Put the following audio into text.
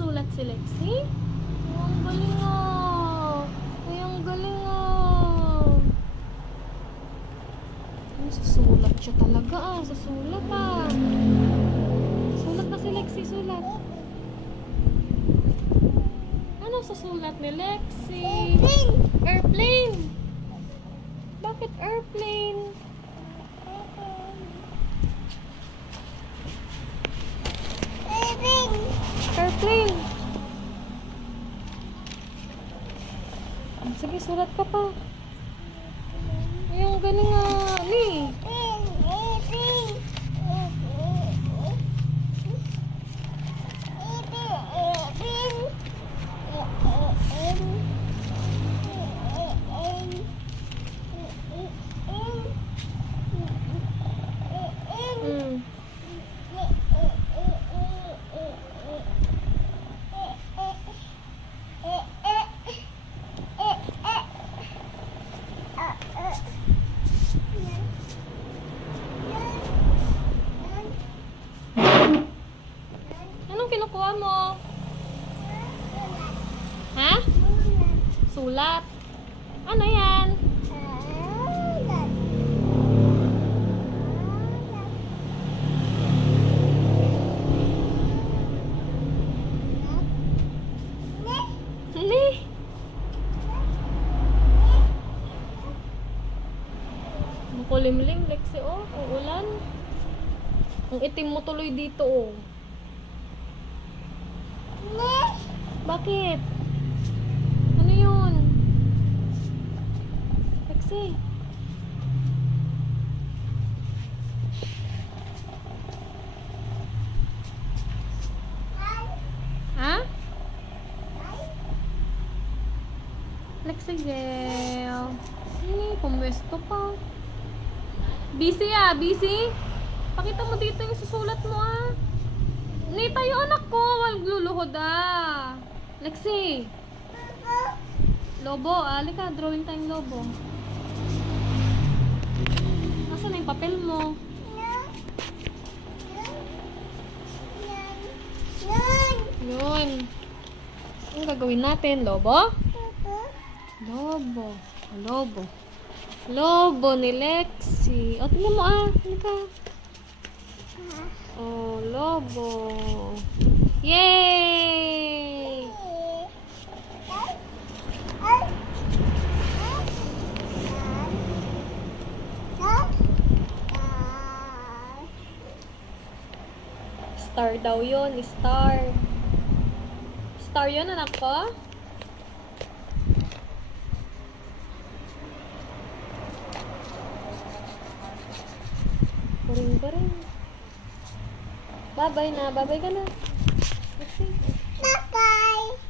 Nagsusulat si Lexi? Oh, ang galing ah. Ay, ang galing ah. Ay, susulat siya talaga ah. Susulat ah. Sulat na si Lexi, sulat. Ano susulat ni Lexi? Airplane. Bakit airplane? Airplane. Sige, sulat ka pa. Ay, ang galing nga. Ni. Mm. Anong kinukuha mo? Ha? Sulat. Ano yan? Ni. Ang kulimlim, Lexi, oh. Uulan. Ang itim mo tuloy dito, oh. Bakit? Ano yun? Lexi. Ha? Lexi girl. Pumwesto pa. Busy ah, busy? Pakita mo dito yung susulat mo ah. Ni tayo anak ko, wag luluhod ah. Lexi. Lobo, halika, drawing tayong lobo. Nasaan na yung papel mo? Yun. Anong gagawin natin? Lobo? Lobo. Lobo. Lobo ni Lexi. O, tingnan mo ah. Halika. Oh, lobo. Yay! Star daw yun. Star. Star yun, anak ko? Kuring-kuring. Bye-bye na. Bye-bye ka na. Bye-bye.